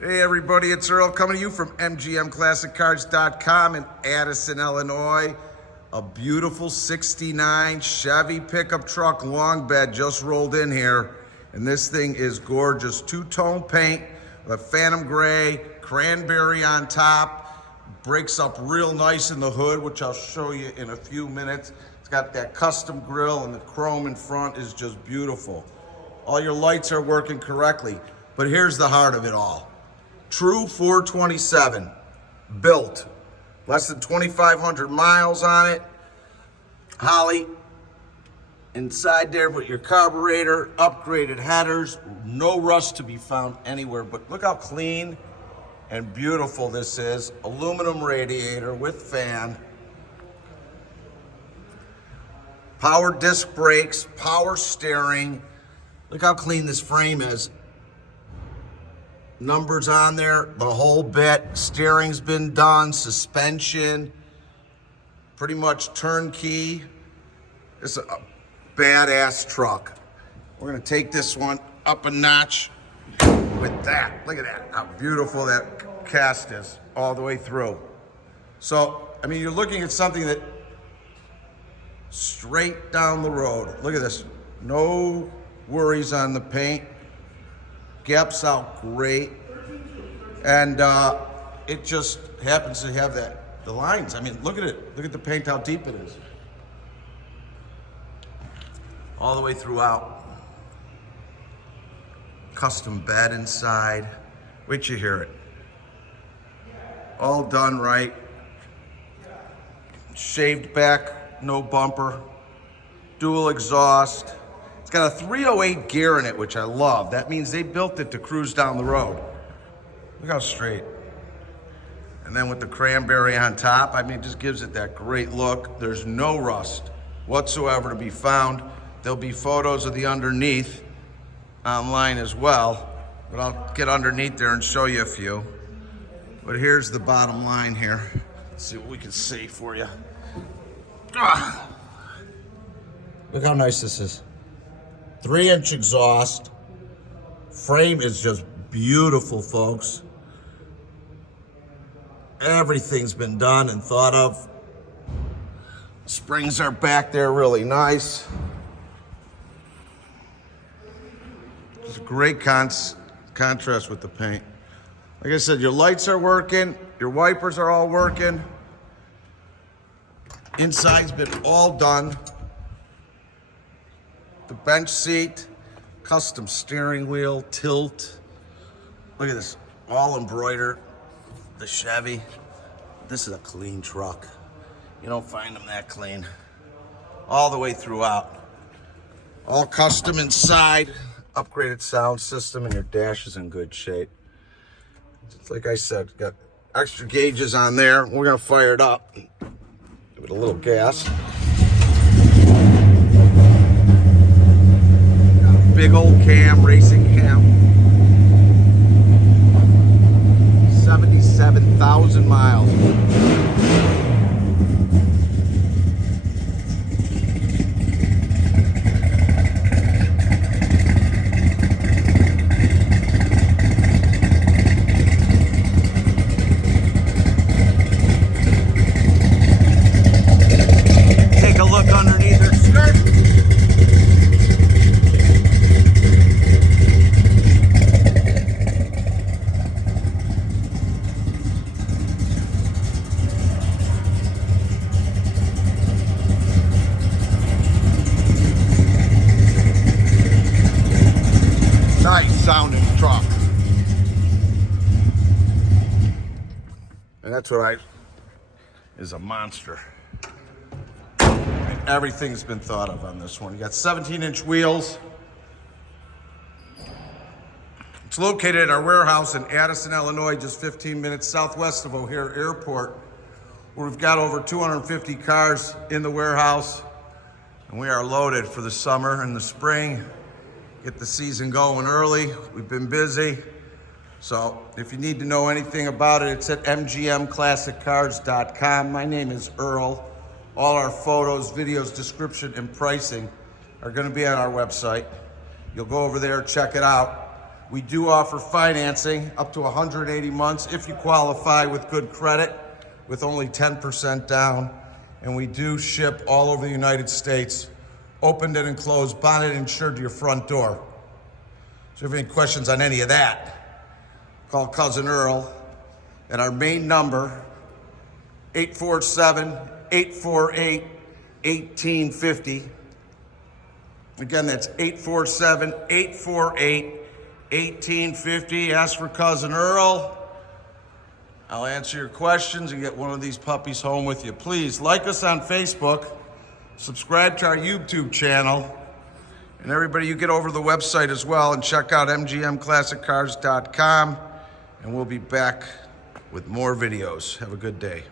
Hey everybody, it's Earl coming to you from mgmclassiccars.com in Addison, Illinois. A beautiful 69 Chevy pickup truck long bed just rolled in here. And this thing is gorgeous. Two-tone paint, the phantom gray, cranberry on top. Breaks up real nice in the hood, which I'll show you in a few minutes. It's got that custom grille and the chrome in front is just beautiful. All your lights are working correctly. But here's the heart of it all. True 427, built. Less than 2,500 miles on it. Holley inside there with your carburetor, upgraded headers, no rust to be found anywhere. But look how clean and beautiful this is. Aluminum radiator with fan. Power disc brakes, power steering. Look how clean this frame is. Numbers on there, the whole bit. Steering's been done, suspension, pretty much turnkey. It's a badass truck. We're gonna take this one up a notch with that. Look at that, how beautiful that cast is all the way through. So, I mean, you're looking at something that straight down the road. Look at this, no worries on the paint. Gaps out great, and it just happens to have the lines. I mean, look at it. Look at the paint, how deep it is. All the way throughout. Custom bed inside. Wait till you hear it. All done right. Shaved back, no bumper. Dual exhaust. It's got a 308 gear in it, which I love. That means they built it to cruise down the road. Look how straight. And then with the cranberry on top, I mean, it just gives it that great look. There's no rust whatsoever to be found. There'll be photos of the underneath online as well, but I'll get underneath there and show you a few. But here's the bottom line here. Let's see what we can see for you. Look how nice this is. 3-inch exhaust. Frame is just beautiful, folks. Everything's been done and thought of. Springs are back there really nice. It's a great contrast with the paint. Like I said, your lights are working, your wipers are all working. Inside's been all done. The bench seat, custom steering wheel, tilt. Look at this, all embroidered. The Chevy. This is a clean truck. You don't find them that clean. All the way throughout. All custom inside. Upgraded sound system, and your dash is in good shape. Just like I said, got extra gauges on there. We're gonna fire it up. Give it a little gas. Big old cam, racing cam. 77,000 miles. Take a look underneath her skirt. Nice sounding truck. And that's what is a monster. And everything's been thought of on this one. You got 17-inch wheels. It's located at our warehouse in Addison, Illinois, just 15 minutes southwest of O'Hare Airport, where we've got over 250 cars in the warehouse, and we are loaded for the summer and the spring. Get the season going early. We've been busy. So if you need to know anything about it, it's at mgmclassiccars.com. My name is Earl. All our photos, videos, description, and pricing are going to be on our website. You'll go over there, check it out. We do offer financing up to 180 months if you qualify with good credit, with only 10% down. And we do ship all over the United States, opened and enclosed, bonded and insured to your front door. So if you have any questions on any of that, call Cousin Earl at our main number, 847-848-1850. Again, that's 847-848-1850. Ask for Cousin Earl. I'll answer your questions and get one of these puppies home with you. Please like us on Facebook, subscribe to our YouTube channel, and everybody, you get over to the website as well and check out mgmclassiccars.com, and we'll be back with more videos. Have a good day.